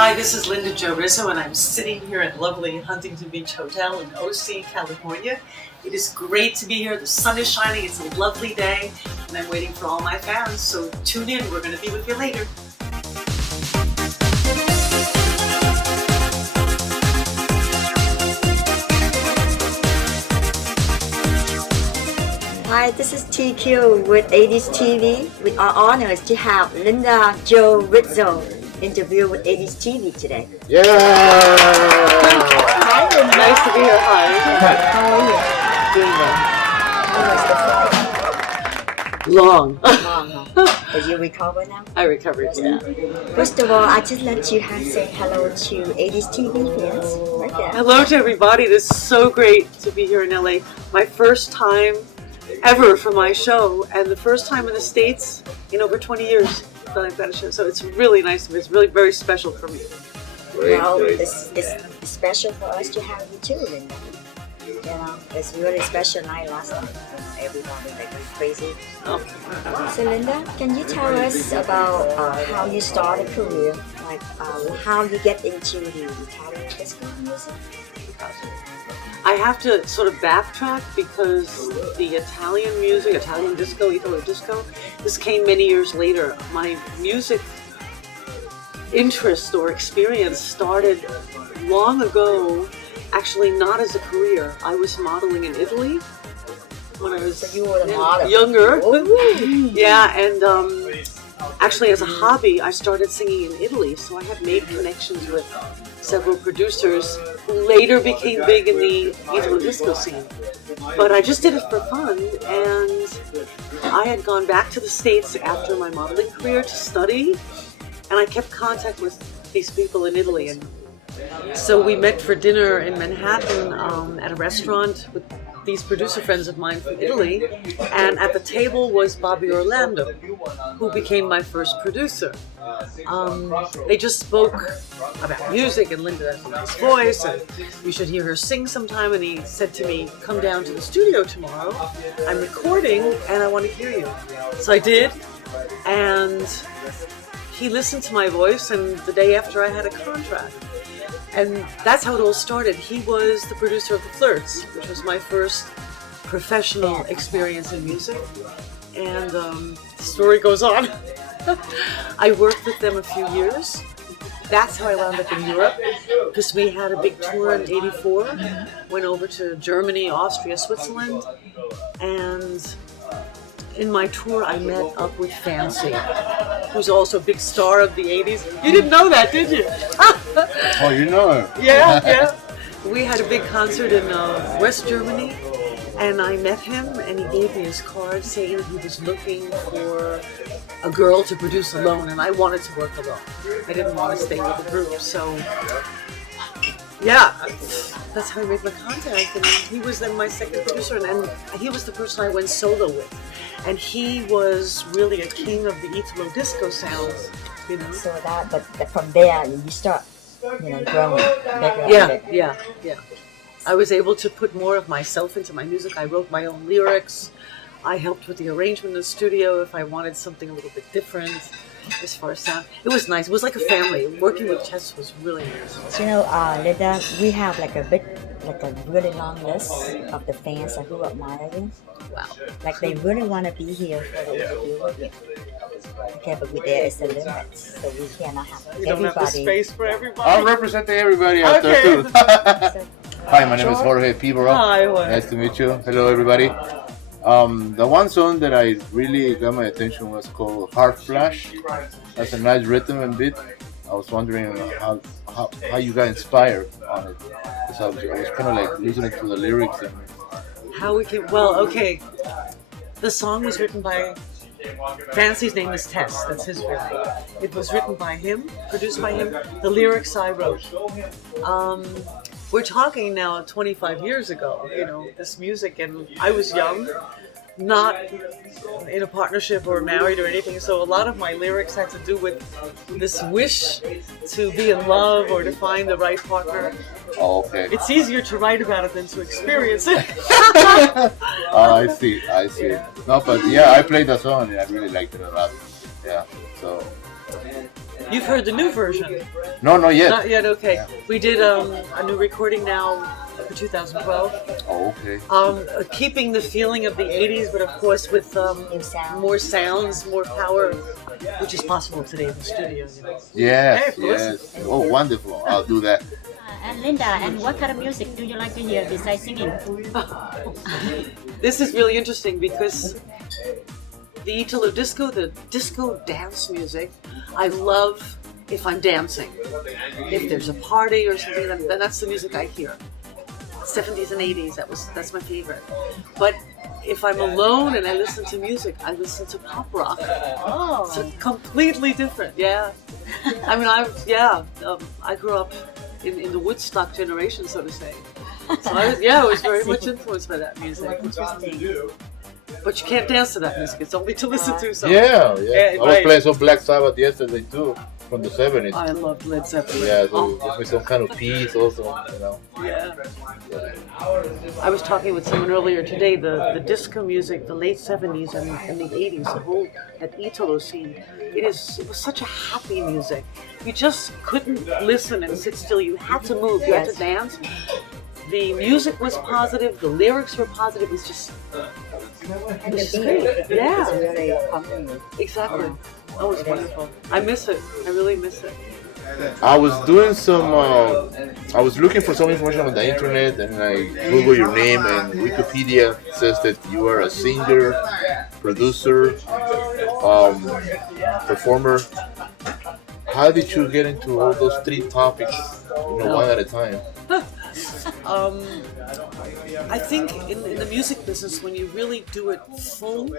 Hi, this is Linda Jo Rizzo, and I'm sitting here at lovely Huntington Beach Hotel in OC, California. It is great to be here. The sun is shining. It's a lovely day, and I'm waiting for all my fans. So tune in. We're going to be with you later. Hi, this is TQ with 80s TV. We are honored to have Linda Jo Rizzo interview with 80s TV today. Yeah! Hi, Linda. Nice to be here. Hi. How are you? Doing well. Long. Did you recover now? I recovered, yeah. First of all, I just let you say hello to 80s TV fans. Right there. Hello to everybody. It is so great to be here in LA. My first time ever for my show, and the first time in the States in over 20 years that I've got a show. So it's really nice to me. It's really very special for me. Well, it's special for us to have you too, Linda. You know, it's really special night last night. Everybody like crazy. Oh. So Linda, can you tell us about how you started a career, like how you get into the Italian disco music? I have to sort of backtrack because the Italian music, Italian disco, Italo disco, this came many years later. My music interest or experience started long ago, actually not as a career. I was modeling in Italy when I was younger. Yeah, and actually as a hobby, I started singing in Italy, so I had made connections with several producers who later became big in the Italo disco scene. But I just did it for fun, and I had gone back to the States after my modeling career to study, and I kept contact with these people in Italy. And so we met for dinner in Manhattan at a restaurant with these producer friends of mine from Italy, and at the table was Bobby Orlando, who became my first producer. They just spoke about music, and Linda has a nice voice, and you should hear her sing sometime, and he said to me, come down to the studio tomorrow, I'm recording, and I want to hear you. So I did, and he listened to my voice, and the day after I had a contract. And that's how it all started. He was the producer of The Flirts, which was my first professional experience in music. And the story goes on. I worked with them a few years. That's how I wound up in Europe, because we had a big tour in '84. Went over to Germany, Austria, Switzerland. And in my tour, I met up with Fancy, who's also a big star of the 80s. You didn't know that, did you? Oh, you know her. Yeah. We had a big concert in West Germany, and I met him, and he gave me his card saying that he was looking for a girl to produce alone, and I wanted to work alone. I didn't want to stay with a group, so yeah, that's how I made my contact. And he was then my second producer, and he was the person I went solo with. And he was really a king of the Italo disco sounds, you know. So but from there you start, growing bigger. Yeah. I was able to put more of myself into my music. I wrote my own lyrics. I helped with the arrangement in the studio if I wanted something a little bit different as far as sound. It was nice. It was like a family. Working with Tess was really nice. So, Linda, we have a really long list of the fans who admire you. Wow. Like they really want to be here for the interview with you. Okay, but there is a limit, so we cannot have everybody. You don't have the space for everybody. I'm representing everybody out there too. Hi, my name is Jorge Piboro. Hi, Jorge. Nice to meet you. Hello, everybody. The one song that I really got my attention was called Heart Flash. That's a nice rhythm and beat. I was wondering how you got inspired on it. Because I was kind of like listening to the lyrics and how we can, well, okay. The song was written by, Fancy's name is Tess, that's his real name. It was written by him, produced by him. The lyrics I wrote. We're talking now 25 years ago, this music, and I was young, not in a partnership or married or anything, so a lot of my lyrics had to do with this wish to be in love or to find the right partner. Oh, okay. It's easier to write about it than to experience it. I see. Yeah. No, but yeah, I played that song and I really liked it a lot. Yeah, so You've heard the new version? No, not yet. Not yet, okay. We did a new recording now for 2012. Oh, okay. Keeping the feeling of the 80s, but of course with more sounds, more power, which is possible today in the studio. You know? Yes, yes. Oh, wonderful. I'll do that. And Linda, and what kind of music do you like to hear besides singing? This is really interesting because the Italo disco, the disco dance music, I love if I'm dancing. If there's a party or something, then that's the music I hear. 70s and 80s, that's my favorite. But if I'm alone and I listen to music, I listen to pop rock. Oh, So completely different, yeah. I mean, I grew up in the Woodstock generation, so to say. So I was very much influenced by that music. But you can't dance to that music; it's only to listen to. So Yeah. I was right. playing some Black Sabbath yesterday too, from the 70s. I love Led Zeppelin. Yeah, so it gives me some kind of peace also, you know. Yeah. I was talking with someone earlier today. The disco music, the late 70s and the 80s, the whole that Italo scene. It was such a happy music. You just couldn't listen and sit still. You had to move. You had to dance. The music was positive. The lyrics were positive. It was just And the beat Yeah. is really pumping. exactly. Oh, it's wonderful. I miss it. I really miss it. I was doing some, I was looking for some information on the internet, and I Google your name, and Wikipedia says that you are a singer, producer, performer. How did you get into all those three topics, one at a time? I think in the music business, when you really do it full,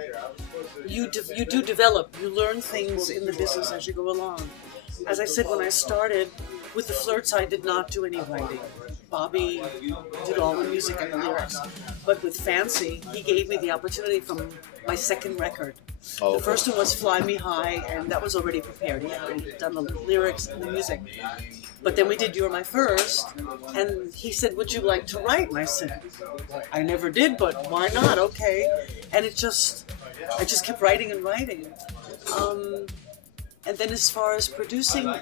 you do develop. You learn things in the business as you go along. As I said, when I started with the Flirts, I did not do any writing. Bobby did all the music and the lyrics. But with Fancy, he gave me the opportunity from my second record. Oh, The first one was Fly Me High, and that was already prepared. He had already done the lyrics and the music. But then we did You're My First, and he said, would you like to write? And I said, I never did, but why not? Okay. And I just kept writing and writing. And then as far as producing, I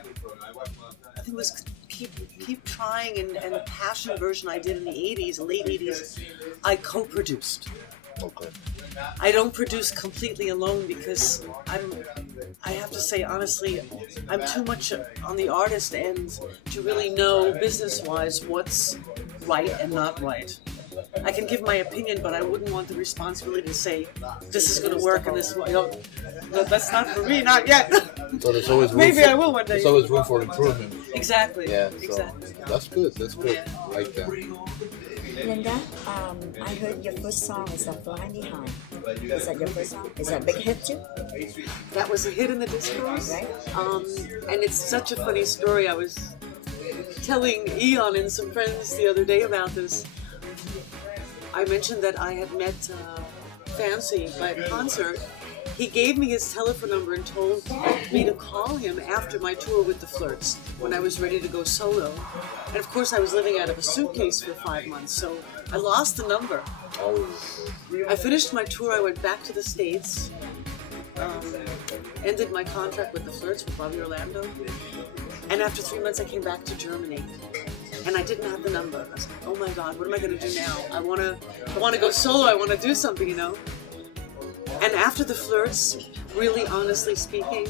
think it was Keep Trying and a Passion version I did in the 80s, late 80s, I co-produced. okay. I don't produce completely alone because I have to say honestly, I'm too much on the artist end to really know business-wise what's right and not right. I can give my opinion, but I wouldn't want the responsibility to say this is going to work and this that's not for me, not yet. So there's always room Maybe for, I will one day. There's always room for improvement. Exactly. Yeah, so Exactly. that's good. That's good. I like that. Linda, I heard your first song is Fly Me High. Is that your first song? Is that a big hit too? That was a hit in the discos. Right. And it's such a funny story. I was telling Eon and some friends the other day about this. I mentioned that I had met Fancy by a concert. He gave me his telephone number and told me to call him after my tour with the Flirts when I was ready to go solo. And of course I was living out of a suitcase for 5 months, so I lost the number. Oh, I finished my tour, I went back to the States, ended my contract with the Flirts with Bobby Orlando, and after 3 months I came back to Germany. And I didn't have the number. I was like, oh my God, what am I going to do now? I want to go solo. I want to do something, And after the Flirts, really honestly speaking,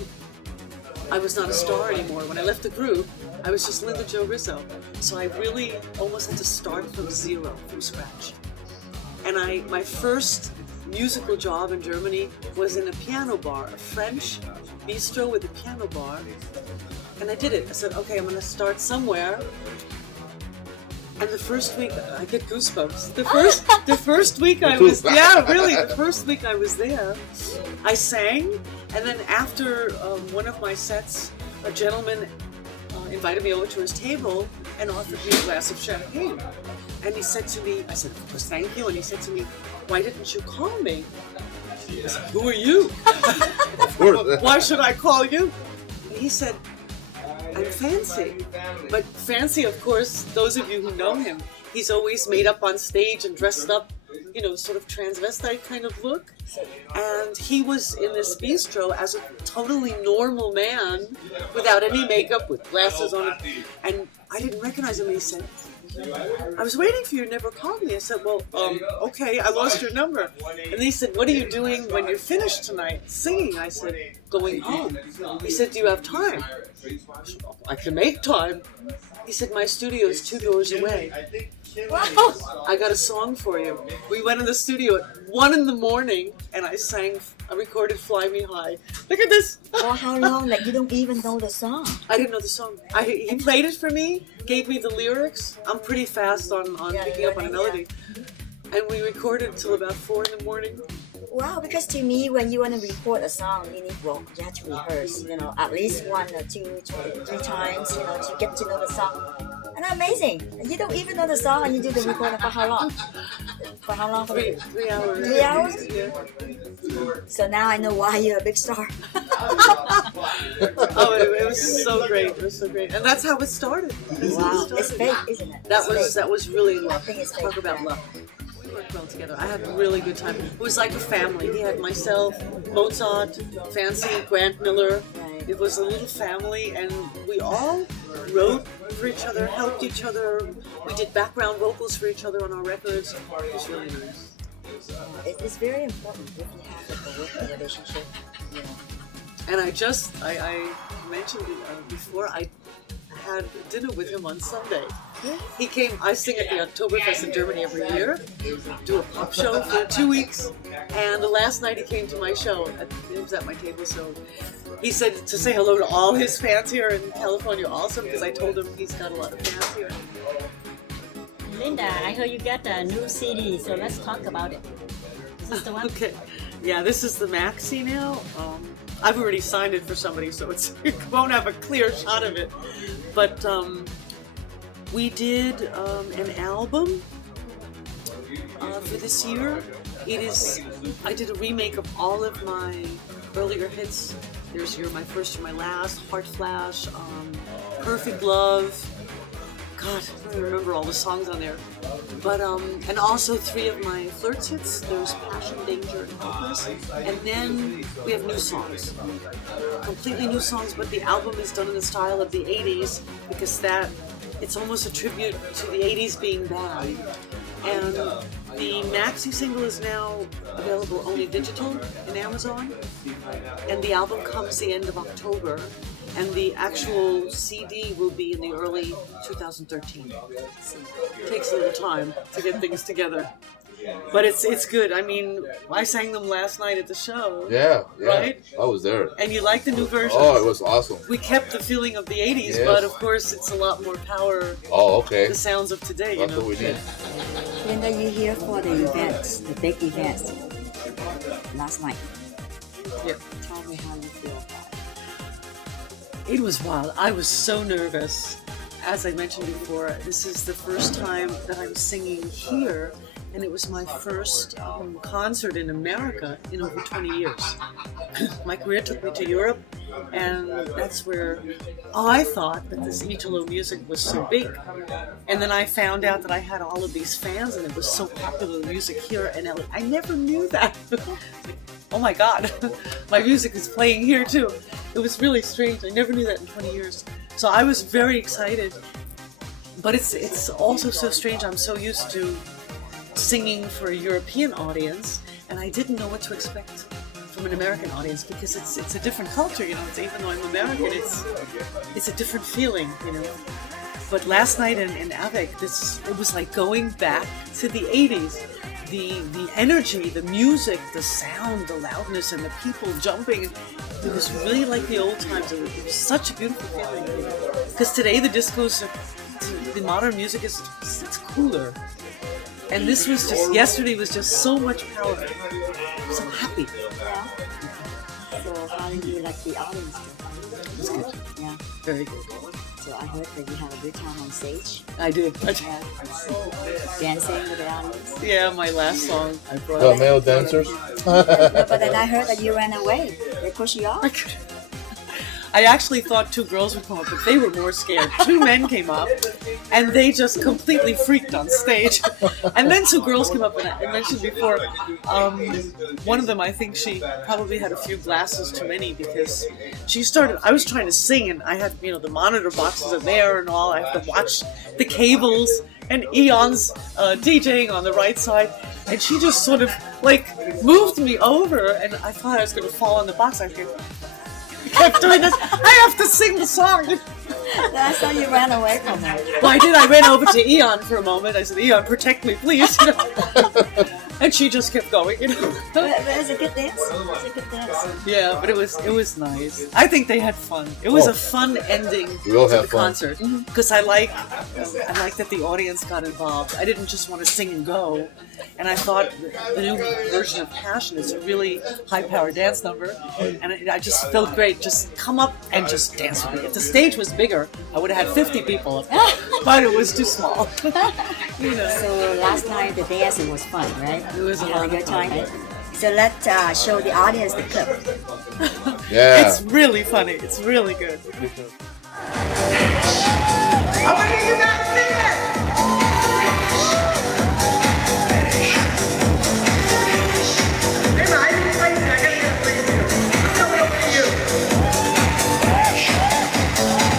I was not a star anymore. When I left the group, I was just Linda Jo Rizzo. So I really almost had to start from zero, from scratch. And my first musical job in Germany was in a piano bar, a French bistro with a piano bar. And I did it. I said, okay, I'm going to start somewhere. And the first week, I get goosebumps. The first week I was, the first week I was there, I sang, and then after one of my sets, a gentleman invited me over to his table and offered me a glass of champagne. And he said to me, I said, of course, thank you. And he said to me, why didn't you call me? I said, who are you? of course. Why should I call you? And he said, I'm Fancy. But Fancy, of course, those of you who know him, he's always made up on stage and dressed up, sort of transvestite kind of look. And he was in this bistro as a totally normal man without any makeup, with glasses on. And I didn't recognize him. And he said, I was waiting for you, never called me. I said, well, okay, I lost your number. And he said, what are you doing when you're finished tonight singing? I said, going home. He said, do you have time? I said, I can make time. He said, my studio is 2 doors away. Wow. I got a song for you. We went in the studio at 1 a.m. and I recorded Fly Me High. Look at this. For how long? Like you don't even know the song. I didn't know the song. He played it for me, gave me the lyrics. I'm pretty fast on picking up on a melody. And we recorded till about 4 a.m. Wow, because to me, when you want to record a song, you have to rehearse, at least 1 or 2, 3 times, to get to know the song. And amazing. You don't even know the song and you do the recording for how long? For how long? 3 hours. 3 hours? Yeah. So now I know why you're a big star. It was so great. It was so great. And that's how it started. Wow. It's fake, isn't it? That was really luck. Nothing is fake. Talk about luck. We worked well together. I had a really good time. It was like a family. He had myself, Mozart, Fancy, Grant Miller. Right. It was a little family, and we all wrote for each other, helped each other. We did background vocals for each other on our records. It was really nice. It's very important if you have a working relationship. And I mentioned it before, I had dinner with him on Sunday. He came, I sing at the Oktoberfest in Germany every year, do a pop show for 2 weeks, and the last night he came to my show, he was at my table, so he said to say hello to all his fans here in California also, because I told him he's got a lot of fans here. Linda, I heard you got a new CD, so let's talk about it. Is this the one? Okay. Yeah, this is the maxi now. I've already signed it for somebody, so it won't have a clear shot of it. But we did an album for this year. I did a remake of all of my earlier hits. There's You're My First, You're My Last, Heart Flash, Perfect Love. God, I don't even remember all the songs on there. But, and also 3 of my Flirts hits. There's Passion, Danger, and Helpless. And then we have new songs. Completely new songs, but the album is done in the style of the 80s because it's almost a tribute to the 80s being bad. And the maxi single is now available only digital in Amazon. And the album comes the end of October. And the actual CD will be in the early 2013. It takes a little time to get things together. But it's good. I mean, I sang them last night at the show. Yeah. Right? I was there. And you like the new version? Oh, it was awesome. We kept the feeling of the 80s, Yes. but of course it's a lot more power. Oh, okay. The sounds of today, That's what we need. Linda, you here for the events, the big events last night. Yeah. Tell me how you feel about it. It was wild. I was so nervous. As I mentioned before, this is the first time that I'm singing here, and it was my first concert in America in over 20 years. My career took me to Europe, and that's where I thought that this Italo music was so big. And then I found out that I had all of these fans, and it was so popular music here in LA. I never knew that. Oh my God, my music is playing here too. It was really strange. I never knew that in 20 years. So I was very excited. But it's also so strange. I'm so used to singing for a European audience, and I didn't know what to expect from an American audience because it's a different culture, even though I'm American, it's a different feeling, But last night in Avec, it was like going back to the 80s. The energy, the music, the sound, the loudness, and the people jumping. It was really like the old times. It was such a beautiful feeling. Because today the the modern music it's cooler. And yesterday was just so much power. I'm so happy. Yeah. So how do you like the audience? It was good. Yeah. Very good. So I heard that you had a good time on stage. I did. Yeah. Dancing with the audience. Yeah, my last song. I brought The male dancers. No, but then I heard that you ran away. They pushed you off. I actually thought 2 girls would come up, but they were more scared. 2 men came up, and they just completely freaked on stage. And then 2 girls came up, and I mentioned before, one of them, I think she probably had a few glasses too many, because I was trying to sing, and I had, the monitor boxes are there and all. I have to watch the cables, and Eon's DJing on the right side, and she just sort of moved me over, and I thought I was going to fall on the box. I kept doing this. I have to sing the song. That's how you ran away from her. Well, I did. I ran over to Eon for a moment. I said, "Eon, protect me, please." And she just kept going. But it was a good dance. Yeah, but it was nice. I think they had fun. It was a fun ending to the concert, because I like that the audience got involved. I didn't just want to sing and go. And I thought the new version of Passion is a really high-powered dance number, and I just felt great. Just come up and just dance with me. If the stage was bigger, I would have had 50 people, but it was too small. So last night the dancing was fun, right? It was a good time. So let's show the audience the clip. Yeah. It's really funny. It's really good. I want to hear you guys sing it! Hey, man, I didn't play it. I gotta get it for you. I'm coming over to you.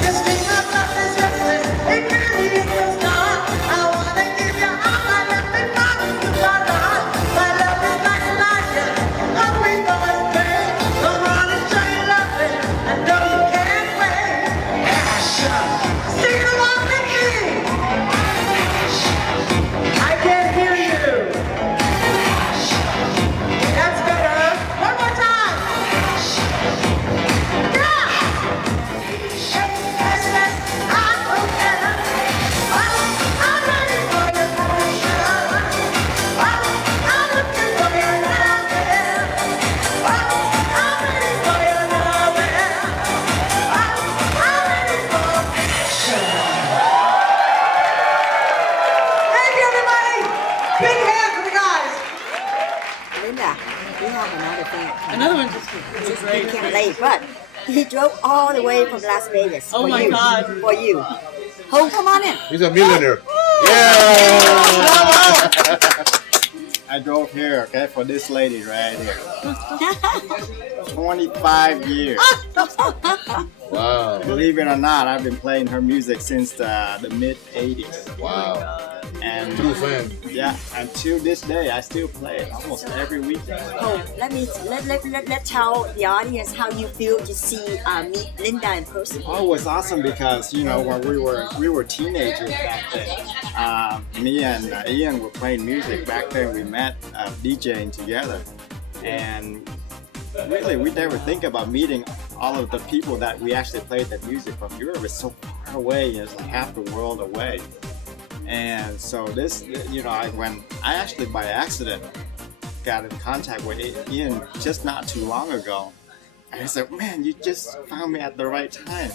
This thing of love is restless. It really is the start. I wanna give you all my love and promise you my heart. My love is like a lion. Up we go and play. Come on and show your loving. I know you can't wait. Passion. Sing along with me. I can't hear you. That's better. One more time. Yeah. I'm ready for your passion. I'm looking for your loving. I'm ready for your loving. I'm ready for passion. Thank you, everybody. Big hand for the guys. Linda, we have another thing. Another one just He came late, but he drove all the way from Las Vegas. Oh for my you. God. For you. Oh, come on in. He's a millionaire. Yeah. I drove here, okay, for this lady right here. 25 years. Wow. Believe it or not, I've been playing her music since the mid-80s. Wow. And True fan. yeah, until this day, I still play it almost every weekend. Oh, let tell the audience how you feel to see meet Linda in person. Oh, it was awesome because, when we were teenagers back then, me and Ian were playing music. Back then we met DJing together. And really, we never think about meeting all of the people that we actually played that music from. Europe is so far away, it's like half the world away. And so this, I actually by accident got in contact with Ian just not too long ago. And I said, man, you just found me at the right time.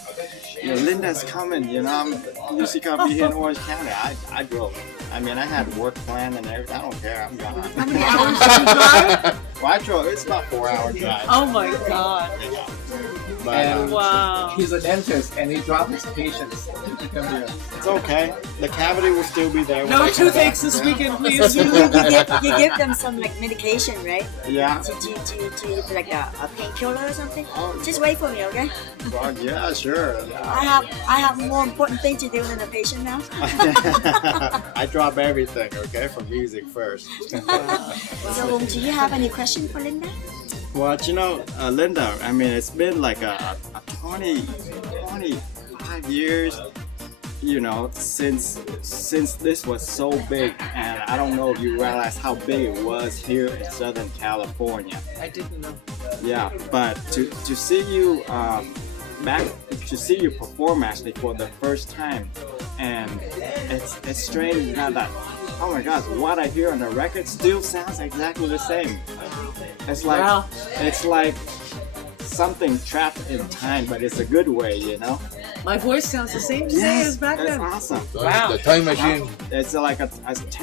Linda's coming, I'm usually come here in Orange County. I drove. I mean, I had work planned and everything. I don't care, I'm gone. How many hours did you drive? Well, I drove, it's about 4-hour drive. Oh my God. But, Wow. He's a dentist and he dropped his patients to come here. it's okay. The cavity will still be there. No toothaches this weekend, please. You give them some medication, right? Yeah. To like a painkiller or something. Just wait for me, okay? Well, yeah, sure. I have more important thing to do than a patient now. I drop everything, okay, from music first. So, do you have any question for Linda? Well, Linda, I mean, it's been like a 25 years, since this was so big, and I don't know if you realize how big it was here in Southern California. I didn't know. Yeah, but to see you to see you perform actually for the first time, and it's strange now that, oh my gosh, what I hear on the record still sounds exactly the same. It's like Wow. it's like something trapped in time, but it's a good way, My voice sounds the same today as back that's then. awesome. Wow. The time machine. It's like a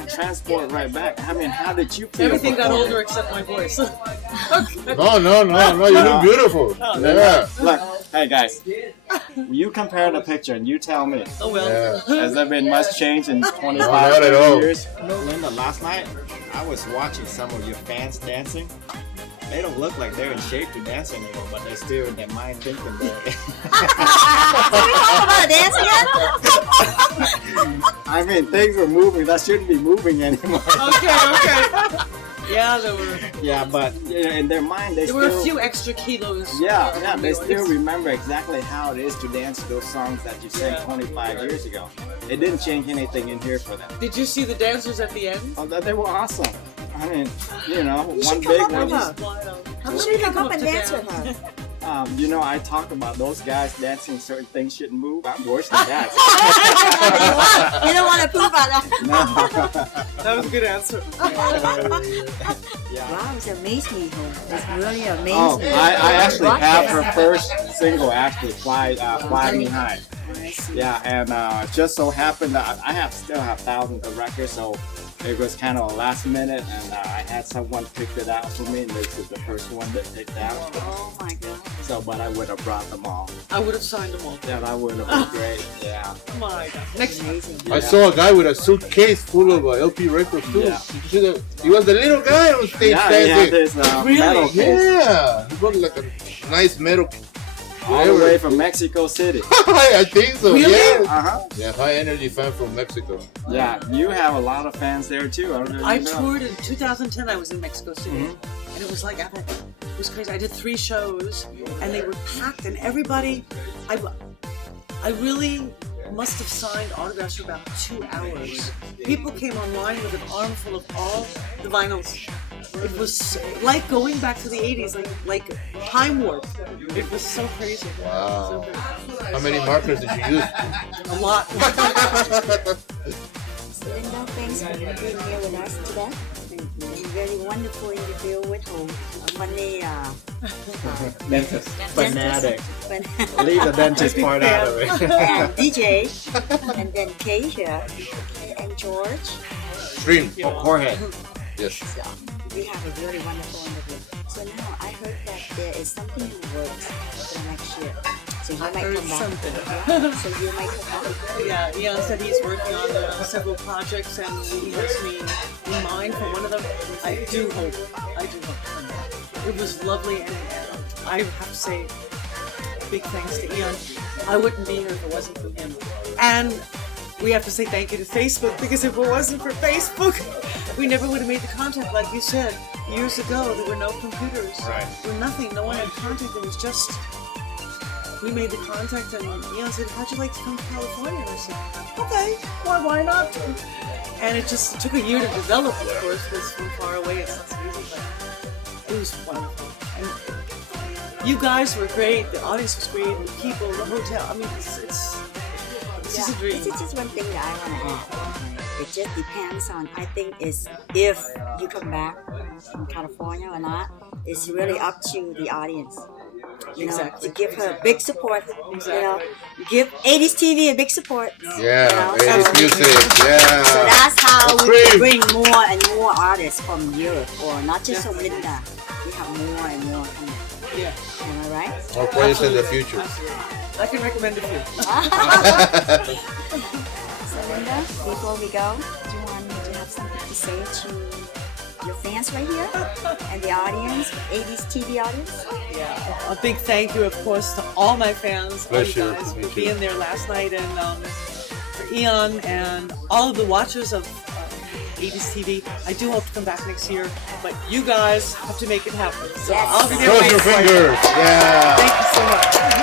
transport right back. I mean, how did you feel? Everything got performing? older except my voice. Okay. No, you look beautiful. Oh, Yeah. Look, Hey guys, you compare the picture and you tell me. Oh well. Yeah. Has there been much change in 25 No, not at all. years? Linda, last night I was watching some of your fans dancing. They don't look like they're in shape to dance anymore, but they're still in their mind thinking they're... Can we talk about dance again? I mean, things were moving that shouldn't be moving anymore. Okay. Yeah, there were. Yeah, but in their mind, they There still... were a few extra kilos. Yeah, they still remember exactly how it is to dance those songs that you sang Yeah. 25 years ago. It didn't change anything in here for them. Did you see the dancers at the end? Oh, they were awesome. I mean, you know, You one should come big up one. with her. How You should come up and dance with her. You know, I talk about those guys dancing certain things shouldn't move. I'm worse than that. You don't want to poop on that. No. That was a good answer. Yeah. Wow, it's amazed me. It's really amazing. Oh, I actually Rock have it. her first single actually, Fly Me High. Yeah, and just so happened that I still have thousands of records, so it was kind of a last minute, and I had someone pick it out for me, and this is the first one that picked out. Oh my god. So, but I would have brought them all. I would have signed them all. Yeah, that would have been great. Yeah. My God. Next Amazing. I saw a guy with a suitcase full of LP records too. Yeah. You should have, he was the little guy on stage Yeah, he had dancing. this metal case Yeah, he brought like a nice metal. all the way from Mexico City. I think so. Really? Yeah. Uh-huh. Yeah, high energy fan from Mexico. Yeah, you have a lot of fans there too. I don't know if I you know. toured in 2010. I was in Mexico City, Mm-hmm. and it was like it was crazy. I did 3 shows, and they were packed, and everybody. I really must have signed autographs for about 2 hours. People came online with an armful of all the vinyls. It was like going back to the 80s, like time warp. It was so crazy. Wow. So crazy. How many markers did you use? A lot. Linda, thanks for being here with us today. And very wonderful interview with home. Funny, Dentist. Fanatic. Fanatic. Leave the dentist part out of it. And DJ, and then Kay here, and George. Dream. Oh, Jorge. Yes. So we have a really wonderful interview. So now I heard that there is something in the works for next year. So you might heard come back. something. Yeah? So you might come back. Yeah, Ian said he's working on several projects, and he has me in mind for one of them. I do hope. It was lovely, and I have to say, big thanks to Ian. I wouldn't be here if it wasn't for him. And we have to say thank you to Facebook, because if it wasn't for Facebook, we never would have made the contact. Like you said, years ago, there were no computers. Right. There were nothing. No one had contact. It was just... We made the contact, and Ian said, "How'd you like to come to California?" And I said, "Okay, why not?" And it just took a year to develop, of course, because from far away it's not so easy, but it was wonderful. And you guys were great, the audience was great, the people, the hotel. I mean, it's just a dream. This is just one thing that I want to add. It just depends on, I think, is if you come back from California or not. It's really up to the audience. You know, Exactly. to give her big support. Exactly. You know, give 80s TV a big support. Yeah, You know, 80s so- music. So Yeah. that's how we Dream. can bring more and more artists from Europe, or not just from Linda. We have more and more coming. Yeah. Am I right? More projects in the future. Absolutely. I can recommend a few. So Linda, before we go, do you want to have something to say to your fans right here and the audience, 80s TV audience? Yeah. A big thank you, of course, to all my fans, all you Pleasure guys, to for meet being there last night, and for Ian and all of the watchers of 80s TV. I do hope to come back next year, but you guys have to make it happen. So Yes. I'll be there Cross waiting your for you. fingers. Yeah. Thank you so much.